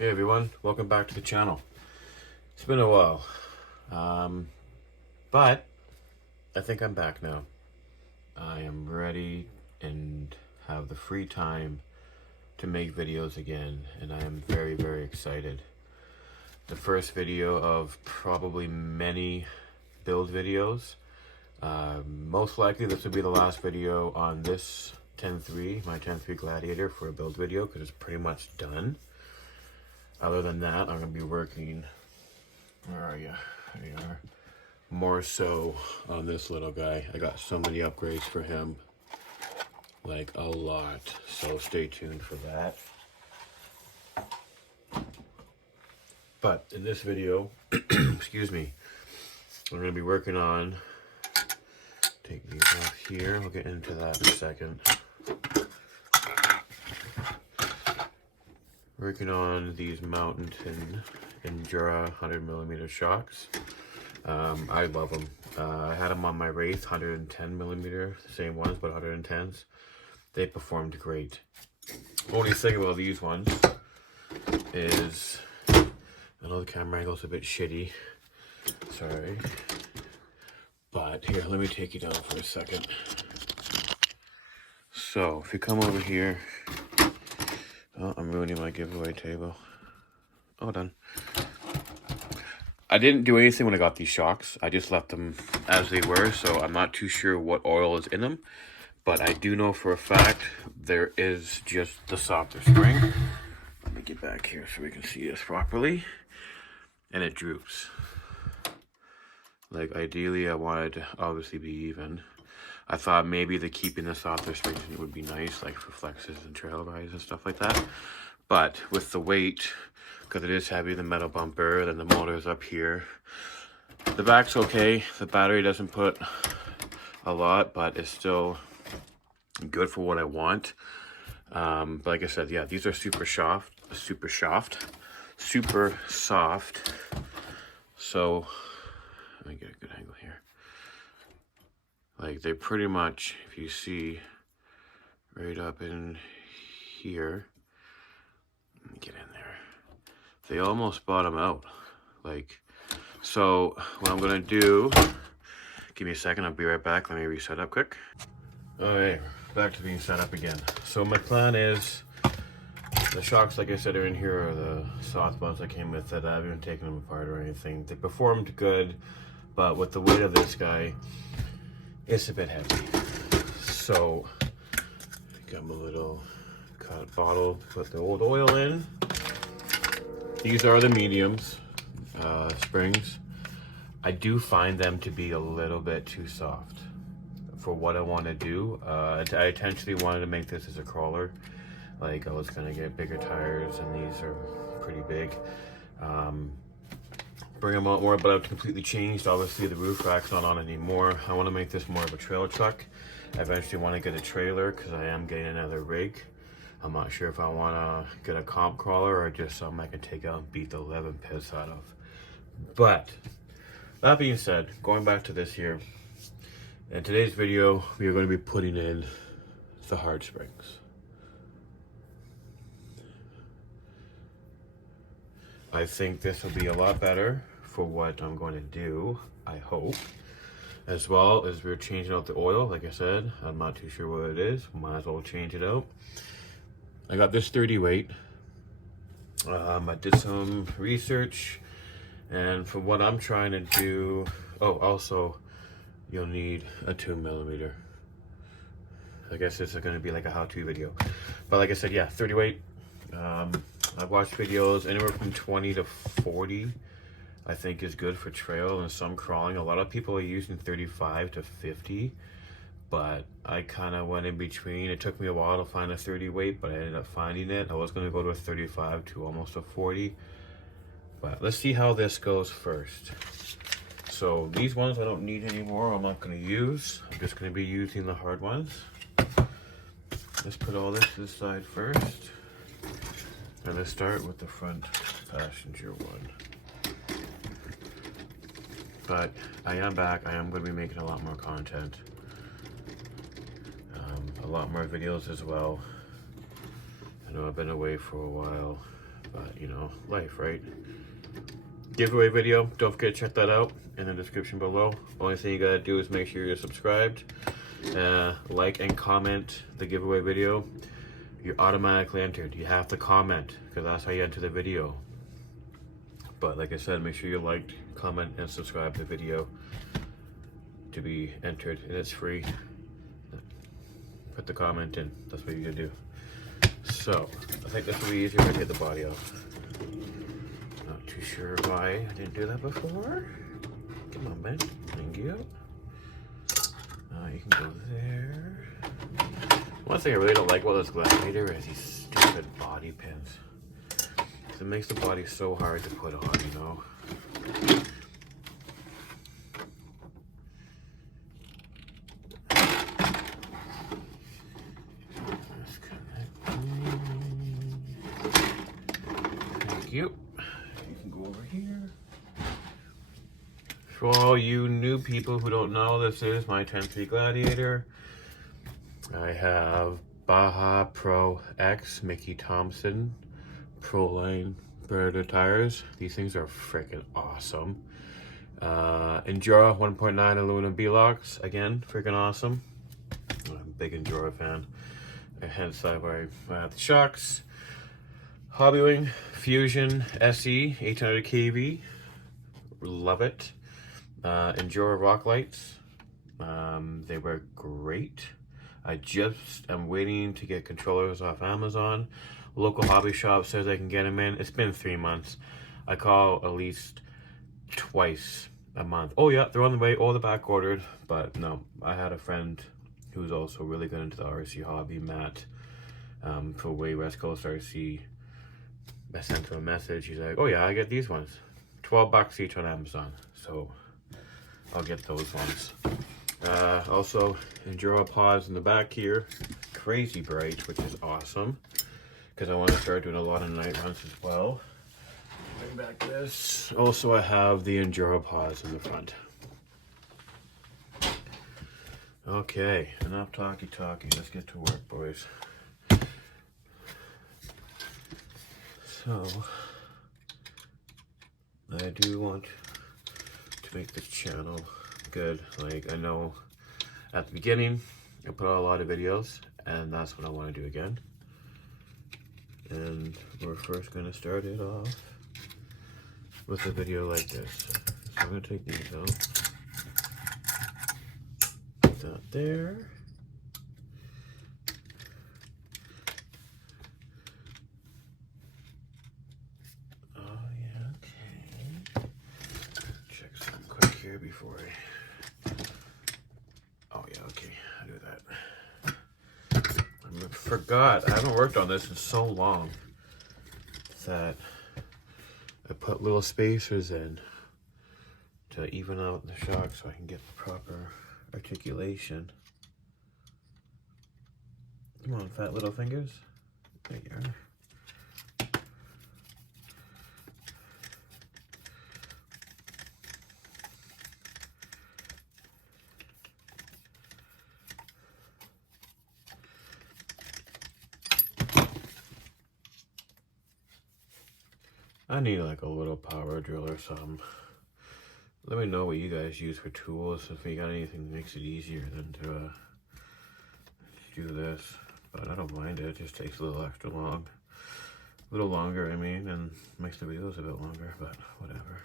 Hey everyone, welcome back to the channel. It's been a while, but I think I'm back now. I am ready and have the free time to make videos again, and I am very, very excited. The first video of probably many build videos. Most likely this will be the last video on this 10.3, my 10.3 Gladiator for a build video, because it's pretty much done. Other than that, I'm going to be working, where are you? There you are. More so on this little guy. I got so many upgrades for him. Like a lot. So stay tuned for that. But in this video, excuse me, I'm going to be working on, take these off here. We'll get into that in a second. Working on these Mountain Injora 100mm shocks. I love them. I had them on my Wraith 110mm, the same ones, but 110s. They performed great. Only thing about these ones is, I know the camera angle's a bit shitty. Sorry. But here, let me take you down for a second. So, if you come over here, oh, I'm ruining my giveaway table. Oh, done. I didn't do anything when I got these shocks. I just left them as they were, so I'm not too sure what oil is in them. But I do know for a fact there is just the softer spring. Let me get back here so we can see this properly. And it droops. Like, ideally, I wanted to obviously be even. I thought maybe the keeping the softer springs in it would be nice, like for flexes and trail rides and stuff like that. But with the weight, because it is heavy, the metal bumper, then the motor is up here. The back's okay. The battery doesn't put a lot, but it's still good for what I want. But like I said, yeah, these are super soft. So, let me get a good angle here. Like, they pretty much, if you see right up in here, let me get in there, they almost bottom out. Like, so what I'm gonna do, give me a second, I'll be right back. Let me reset up quick. Okay, back to being set up again. So my plan is, the shocks, like I said, are in here, are the soft ones that came with it. I haven't taken them apart or anything. They performed good, but with the weight of this guy, it's a bit heavy. So, got my little cut bottle, put the old oil in. These are the mediums, springs. I do find them to be a little bit too soft for what I want to do. I intentionally wanted to make this as a crawler. Like, I was gonna get bigger tires, and these are pretty big. Bring them out more, but I've completely changed. Obviously, the roof rack's not on anymore. I want to make this more of a trail truck. I eventually want to get a trailer because I am getting another rig. I'm not sure if I want to get a comp crawler or just something I can take out and beat the 11 piss out of. But that being said, going back to this here, in today's video, we are going to be putting in the hard springs. I think this will be a lot better for what I'm going to do, I hope. As well as we're changing out the oil, like I said, I'm not too sure what it is. Might as well change it out. I got this 30 weight. I did some research, and for what I'm trying to do, oh, also, you'll need a 2mm. I guess this is going to be like a how-to video. But like I said, yeah, 30 weight. I've watched videos anywhere from 20 to 40, I think is good for trail and some crawling. A lot of people are using 35 to 50, but I kind of went in between. It took me a while to find a 30 weight, but I ended up finding it. I was going to go to a 35 to almost a 40, but let's see how this goes first. So these ones I don't need anymore. I'm not going to use. I'm just going to be using the hard ones. Let's put all this to the side first. And let's start with the front passenger one. But I am back. I am going to be making a lot more content. A lot more videos as well. I know I've been away for a while, But, you know, life, right? Giveaway video, don't forget to check that out in the description below. Only thing you gotta do is make sure you're subscribed, like and comment the giveaway video. You're automatically entered. You have to comment because that's how you enter the video. But like I said, make sure you like, comment, and subscribe to the video to be entered, and it's free. Put the comment in. That's what you're gonna do. So I think this will be easier to get the body off. Not too sure why I didn't do that before. Come on, man. Thank you. You can go there. One thing I really don't like about this Gladiator is these stupid body pins. It makes the body so hard to put on, you know. Thank you. You can go over here. For all you new people who don't know, this is my 10-3 Gladiator. I have Baja Pro X Mickey Thompson Proline Predator tires. These things are freaking awesome. Injora 1.9 aluminum B-locks, again, freaking awesome. I'm a big Injora fan. Hence I have the shocks. Hobbywing Fusion SE 800 kV, love it. Injora rock lights, they were great. I just am waiting to get controllers off Amazon. Local hobby shop says I can get them in. It's been 3 months. I call at least twice a month. Oh yeah, they're on the way, or the back ordered. But no, I had a friend who's also really good into the RC hobby, Matt, for Way West Coast RC. I sent him a message. He's like, oh yeah, I get these ones. $12 each on Amazon. So I'll get those ones. Also, Injora pods in the back here. Crazy bright, which is awesome. Because I want to start doing a lot of night runs as well. Bring back this. Also, I have the Injora pods in the front. Okay, enough talky. Let's get to work, boys. So, I do want to make this channel good. Like, I know at the beginning I put out a lot of videos, and that's what I want to do again. And we're first going to start it off with a video like this. So I'm going to take these out. Put that there. Oh yeah, okay. Check something quick here before I... Oh yeah, okay, I do that. I forgot, I haven't worked on this in so long that I put little spacers in to even out the shock so I can get the proper articulation. Come on, fat little fingers. There you are. I need like a little power drill or something. Let me know what you guys use for tools. If you got anything that makes it easier than to do this. But I don't mind it. It just takes a little extra long. A little longer, I mean, and makes the videos a bit longer, but whatever.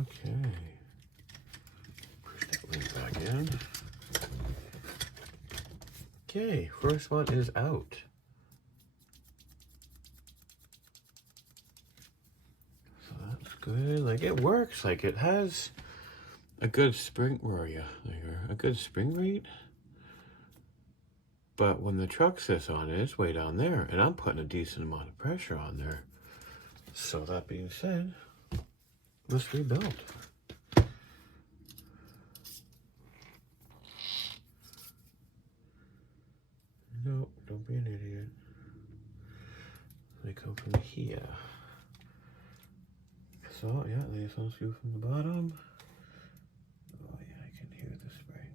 Okay. Push that link back in. Okay, first one is out. So that's good. Like, it works. Like, it has a good spring. Where are you? There. A good spring rate. But when the truck sits on it, it's way down there. And I'm putting a decent amount of pressure on there. So that being said, let's rebuild. come from here. So yeah, there's some screw from the bottom. Oh yeah, I can hear the spring.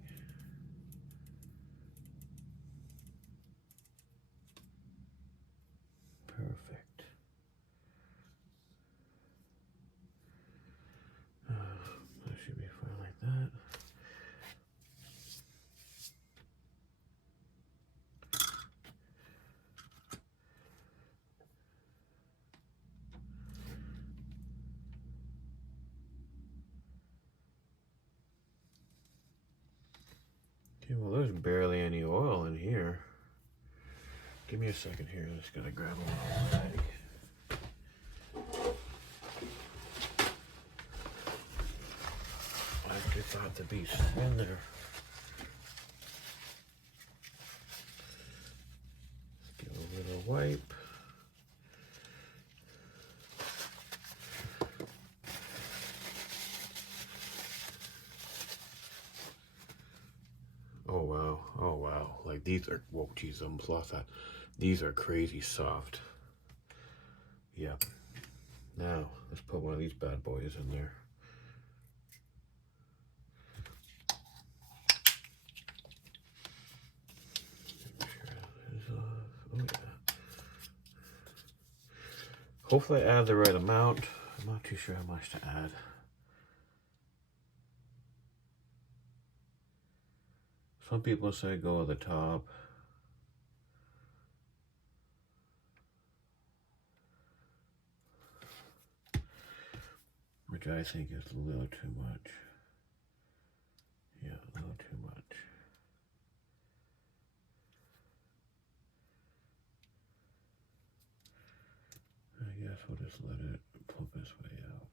Perfect. That should be fine like that. Okay, well there's barely any oil in here. Give me a second here, I'm just gonna grab a little bag. I actually thought the beast was in there. Let's give a little wipe. Oh wow, oh wow. Like these are, whoa geez, I almost lost that. These are crazy soft. Yep. Now, let's put one of these bad boys in there. Oh yeah. Hopefully I add the right amount. I'm not too sure how much to add. Some people say go at the top. Which I think is a little too much. Yeah, a little too much. I guess we'll just let it plump its way out.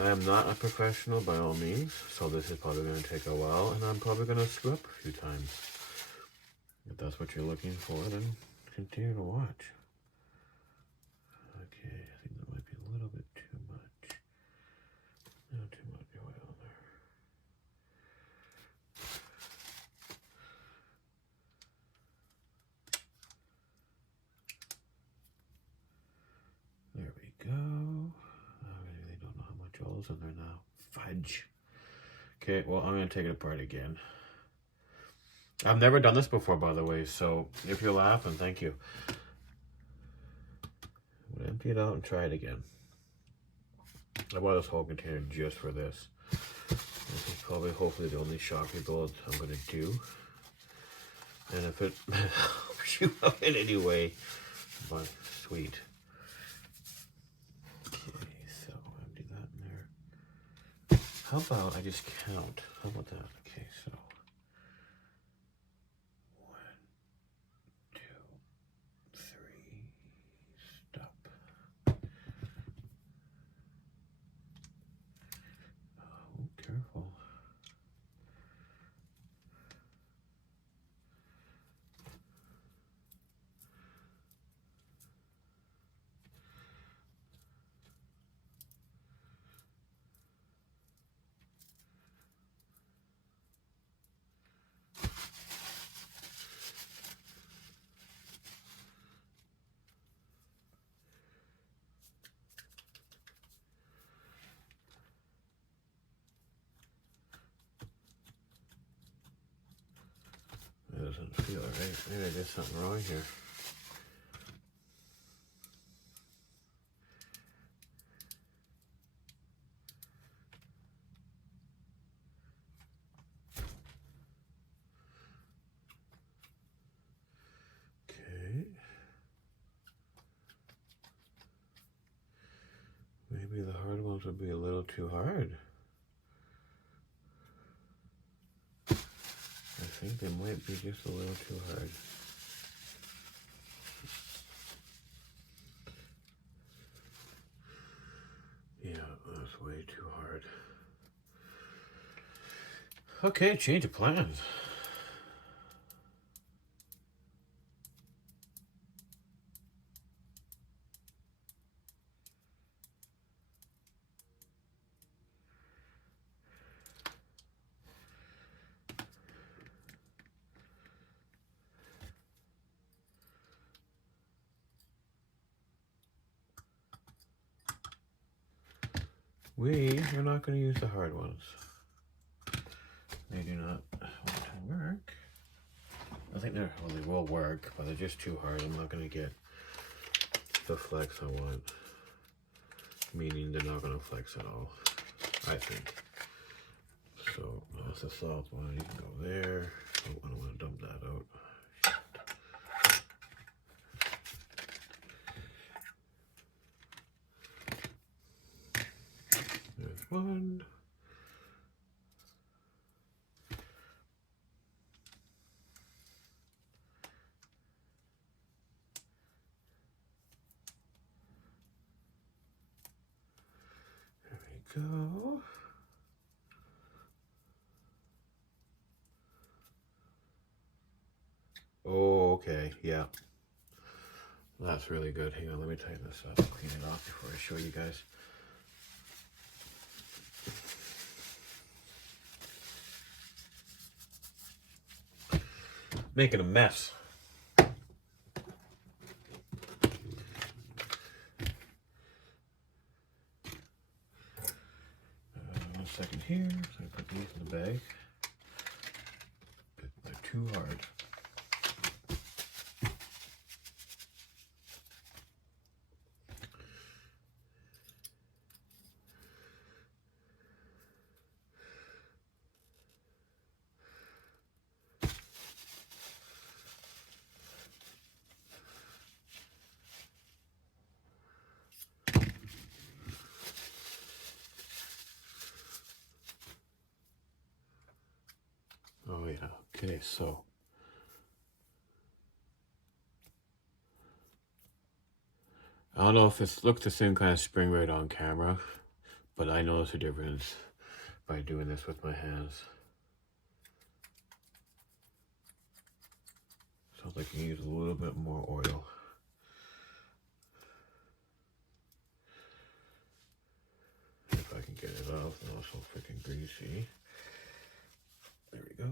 I am not a professional by all means, so this is probably going to take a while, and I'm probably going to screw up a few times. If that's what you're looking for, then continue to watch. Okay, I think that might be a little bit too much. No, too much oil there. There we go. I really don't know how much oil's in there now. Fudge. Okay, well, I'm going to take it apart again. I've never done this before, by the way, so if you're laughing, thank you. I'm gonna empty it out and try it again. I bought this whole container just for this. This is probably, hopefully, the only shock rebuild I'm gonna do. And if it shoot up in any way, but sweet. Okay, so empty that in there. How about I just count? How about that? Okay, so. 1, 2, 3, stop. Oh, careful. It doesn't feel right. Maybe there's something wrong here. Okay. Maybe the hard ones would be a little too hard. I think they might be just a little too hard. Yeah, that's way too hard. Okay, change of plans. we're not going to use the hard ones. They do not want to work. I think they will work, but they're just too hard. I'm not going to get the flex I want. Meaning they're not going to flex at all, I think. So that's the soft one. You can go there. Oh, I don't want to dump that out. There's one. There we go. Oh, okay, yeah. That's really good. Hang on, let me tighten this up, clean it off before I show you guys. Making a mess. One second here, so I put these in the bag. They're too hard. Oh yeah, okay, so I don't know if it looks the same kind of spring right on camera, but I notice a difference by doing this with my hands. Sounds like you use a little bit more oil. If I can get it off, it's not so freaking greasy. There we go.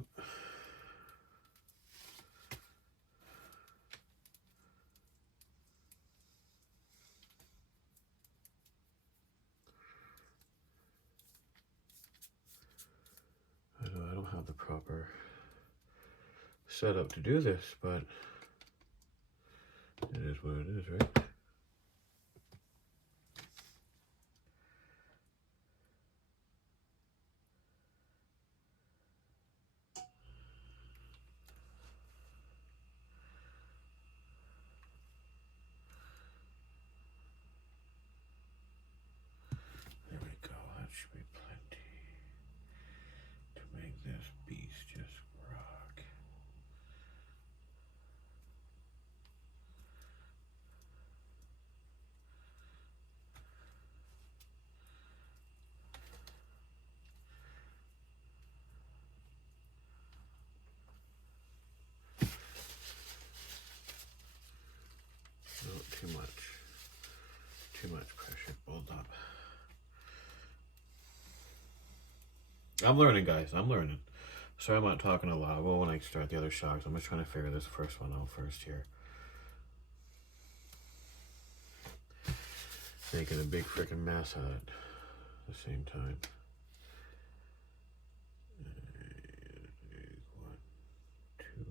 I know I don't have the proper setup to do this, but it is what it is, right? There we go. That should be plenty to make this beast just rock. Not too much. Too much pressure built up. I'm learning, guys. I'm learning. Sorry I'm not talking a lot. Well, when I start the other shocks, I'm just trying to figure this first one out first here. Making a big freaking mess of it at the same time. One, two,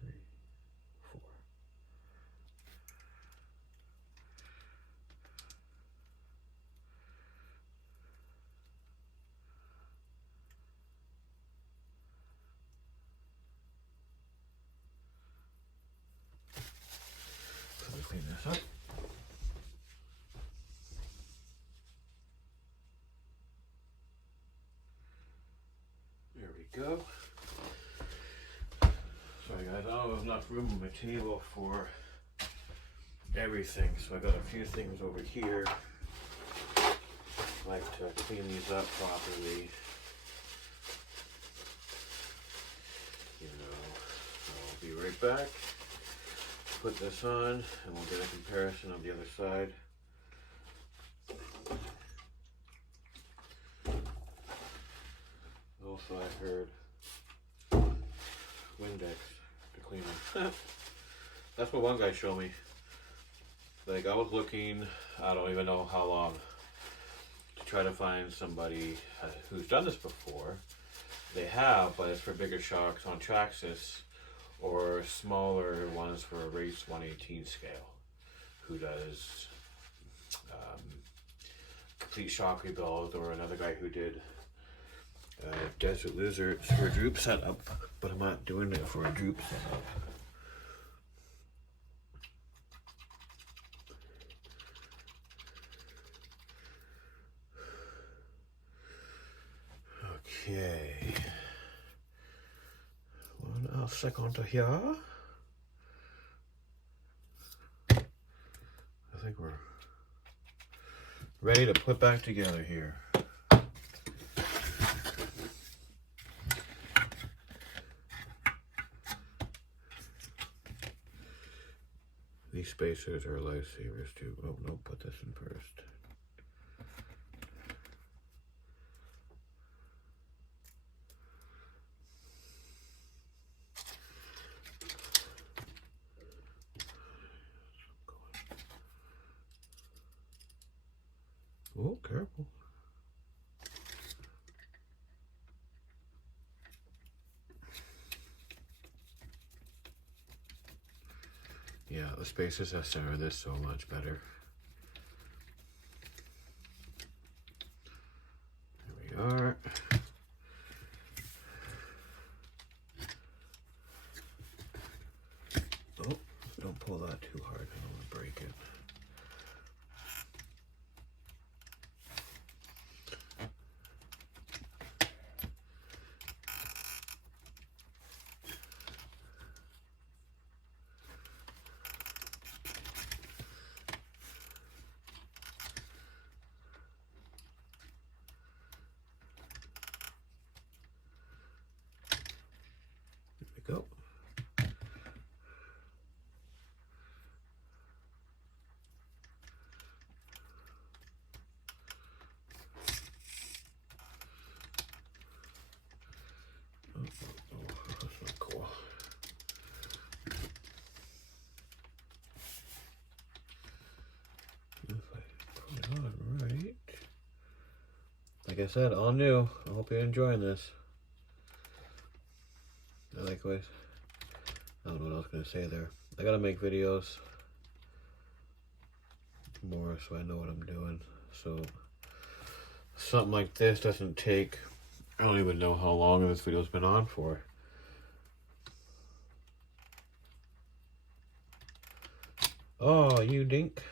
three, four. Let me clean this up. There we go. Sorry guys, I don't have enough room on my table for everything, so I got a few things over here. I like to clean these up properly. You know, so I'll be right back. Put this on and we'll get a comparison of the other side. Also, I heard Windex to clean them. That's what one guy showed me. Like, I was looking, I don't even know how long, to try to find somebody who's done this before. They have, but it's for bigger shocks on Traxxas or smaller ones for a race 118 scale. Who does complete shock rebuild, or another guy who did Desert Lizards for a droop setup, but I'm not doing it for a droop setup. Okay. One second here. I think we're ready to put back together here. These spacers are lifesavers too. Oh no, put this in first. Oh, careful. Yeah, the spacers have centered this so much better. There we are. Oh, don't pull that too hard. I don't want to break it. Go. Oh, that's not cool. If I put it on right. Like I said, all new. I hope you're enjoying this. Likewise. I don't know what I was going to say there. I gotta make videos more so I know what I'm doing. So something like this doesn't take, I don't even know how long this video's been on for. Oh, you dink.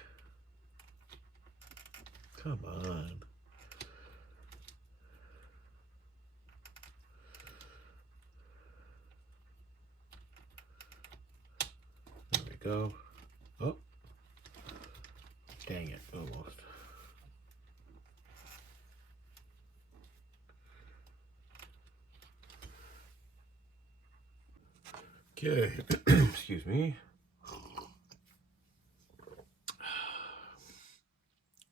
Come on. There we go. Oh. Dang it, almost. Okay, excuse me.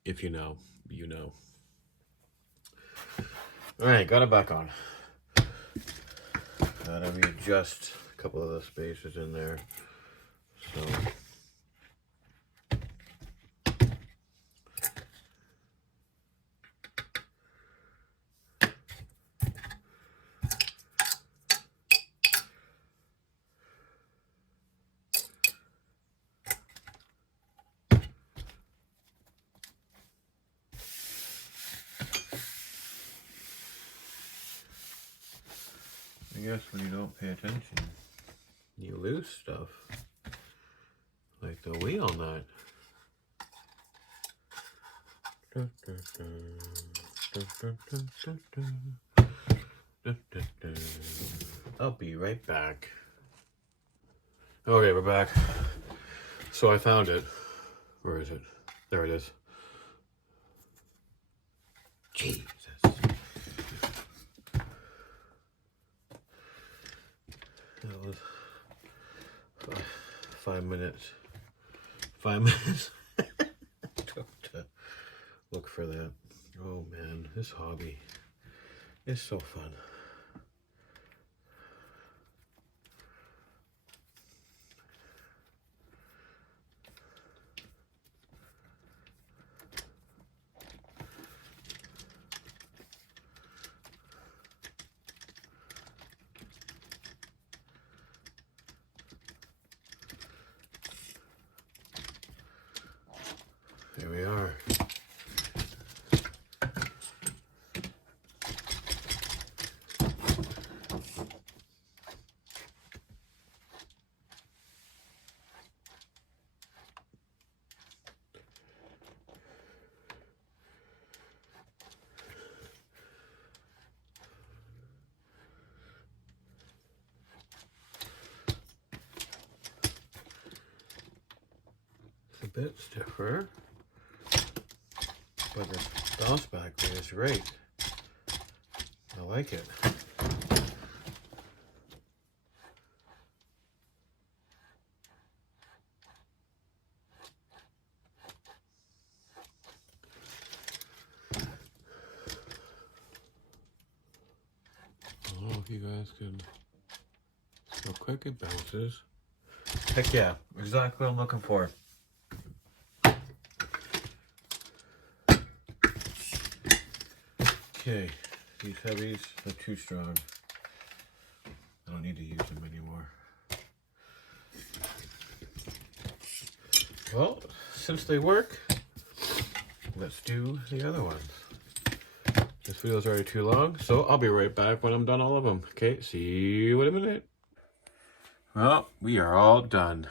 If you know, you know. All right, got it back on. Gotta readjust a couple of the spacers in there. So. I guess when you don't pay attention, you lose stuff. Like the wheel nut. I'll be right back. Okay, we're back. So I found it. Where is it? There it is. Jesus. That was 5 minutes. 5 minutes to look for that. Oh man, this hobby is so fun. Here we are. A bit stiffer, but the bounce back there is great. I like it. I don't know if you guys can see how quick it bounces. Heck yeah, exactly what I'm looking for. Okay, these heavies are too strong. I don't need to use them anymore. Well, since they work, let's do the other ones. This video is already too long, so I'll be right back when I'm done all of them. Okay, see you in a minute. Well, we are all done.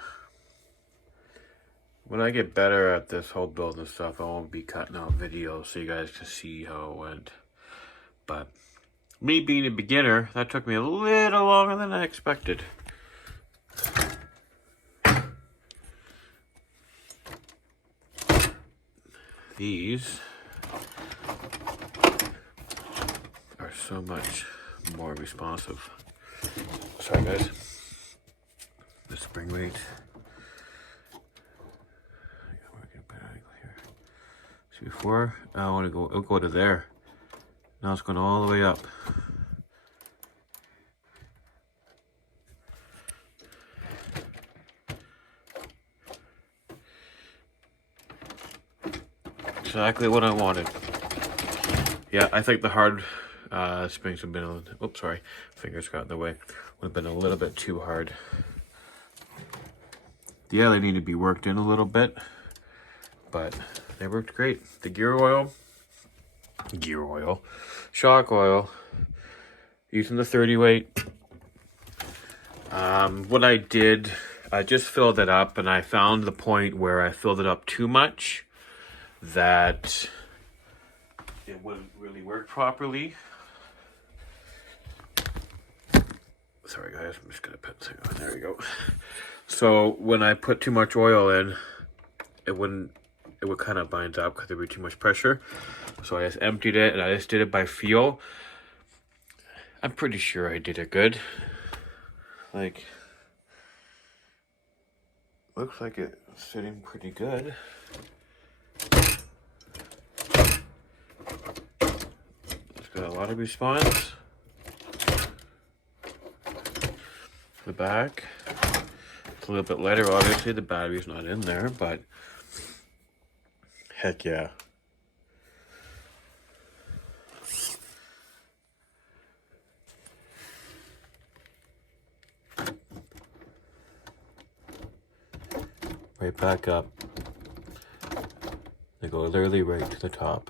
When I get better at this whole building stuff, I won't be cutting out videos so you guys can see how it went. But me being a beginner, that took me a little longer than I expected. These are so much more responsive. Sorry guys. The spring weight. I gotta work a better angle here. See, before I want to go, it'll go to there. Now it's going all the way up. Exactly what I wanted. Yeah, I think the hard springs have been a little, oops, sorry, fingers got in the way. Would have been a little bit too hard. Yeah, they need to be worked in a little bit, but they worked great. The shock oil, using the 30 weight. What I did, I just filled it up, and I found the point where I filled it up too much that it wouldn't really work properly. Sorry guys, I'm just gonna put this on. There we go. So when I put too much oil in, it would kind of bind up because there would be too much pressure. So I just emptied it, and I just did it by feel. I'm pretty sure I did it good. Like, looks like it's sitting pretty good. It's got a lot of response. The back, it's a little bit lighter. Obviously, the battery's not in there, but heck yeah. Right back up. They go literally right to the top.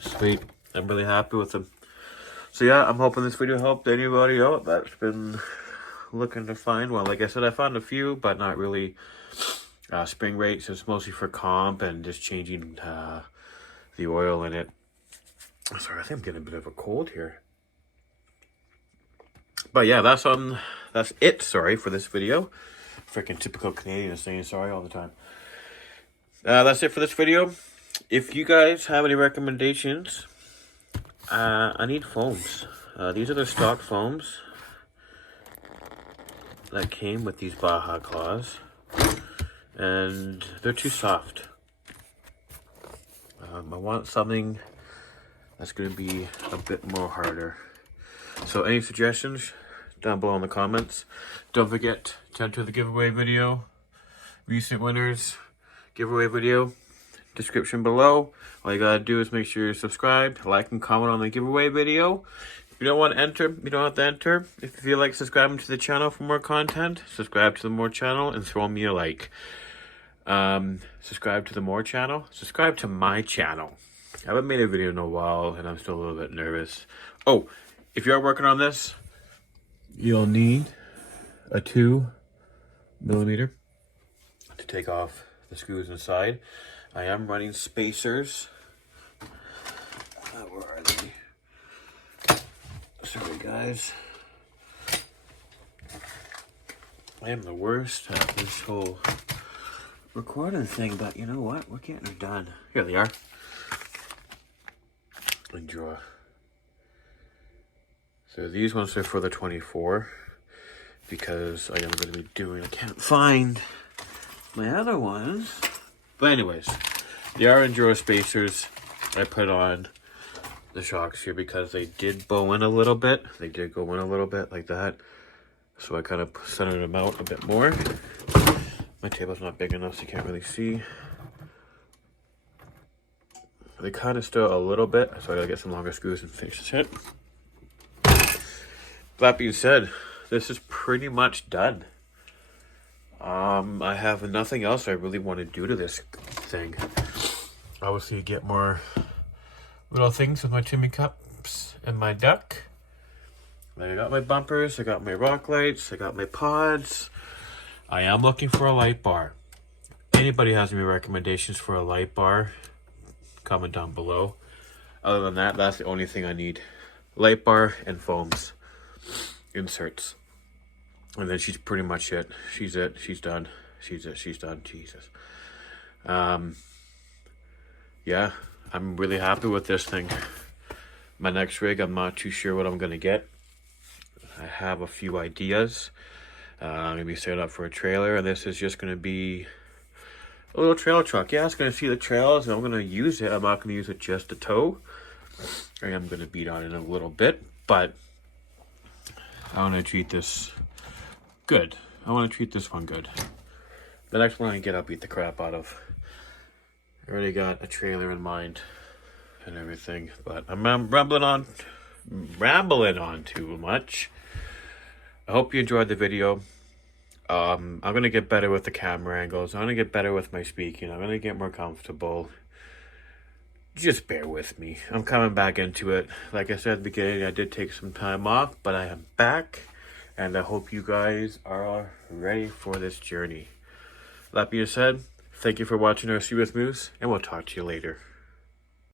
Sweet. I'm really happy with them. So yeah, I'm hoping this video helped anybody out that's been looking to find one. Like I said, I found a few, but not really spring rates. It's mostly for comp and just changing the oil in it. Sorry, I think I'm getting a bit of a cold here. But yeah, that's it, sorry, for this video. Freaking typical Canadian saying sorry all the time. That's it for this video. If you guys have any recommendations, I need foams. These are the stock foams that came with these Baja claws, and they're too soft. I want something that's going to be a bit more harder. So any suggestions down below in the comments. Don't forget to enter the giveaway video. Recent winners giveaway video description below. All you gotta do is make sure you're subscribed, like and comment on the giveaway video. If you don't want to enter, you don't have to enter. If you feel like subscribing to the channel for more content, subscribe to the more channel and throw me a like. Subscribe to the More channel. Subscribe to my channel. I haven't made a video in a while and I'm still a little bit nervous. Oh, if you're working on this, you'll need a 2mm to take off the screws inside. I am running spacers. Where are they? Sorry guys. I am the worst at this whole recording thing, but you know what? We're getting it done. Here they are. Injora. So these ones are for the 24 because I am going to be doing, I can't find my other ones. But anyways, they are Injora spacers. I put on the shocks here because they did bow in a little bit. They did go in a little bit like that. So I kind of centered them out a bit more. My table's not big enough so you can't really see. They kind of still a little bit, so I gotta get some longer screws and finish this hit. That being said, this is pretty much done. I have nothing else I really want to do to this thing. Obviously get more little things with my Timmy cups and my duck. I got my bumpers, I got my rock lights, I got my pods. I am looking for a light bar. Anybody has any recommendations for a light bar, comment down below. Other than that, that's the only thing I need. Light bar and foams. Inserts. And then she's pretty much it. She's it. She's done. She's it. She's done. Jesus. Yeah, I'm really happy with this thing. My next rig, I'm not too sure what I'm going to get. I have a few ideas. I'm going to be setting up for a trailer, and this is just going to be a little trail truck. Yeah, it's going to see the trails, and I'm going to use it. I'm not going to use it just to tow. I am going to beat on it a little bit, but I want to treat this good. I want to treat this one good. The next one I get, I'll beat the crap out of. I already got a trailer in mind and everything, but I'm rambling on too much. I hope you enjoyed the video. I'm going to get better with the camera angles. I'm going to get better with my speaking. I'm going to get more comfortable. Just bear with me. I'm coming back into it. Like I said at the beginning, I did take some time off, but I am back. And I hope you guys are ready for this journey. That being said, thank you for watching Rc with Moose, and we'll talk to you later.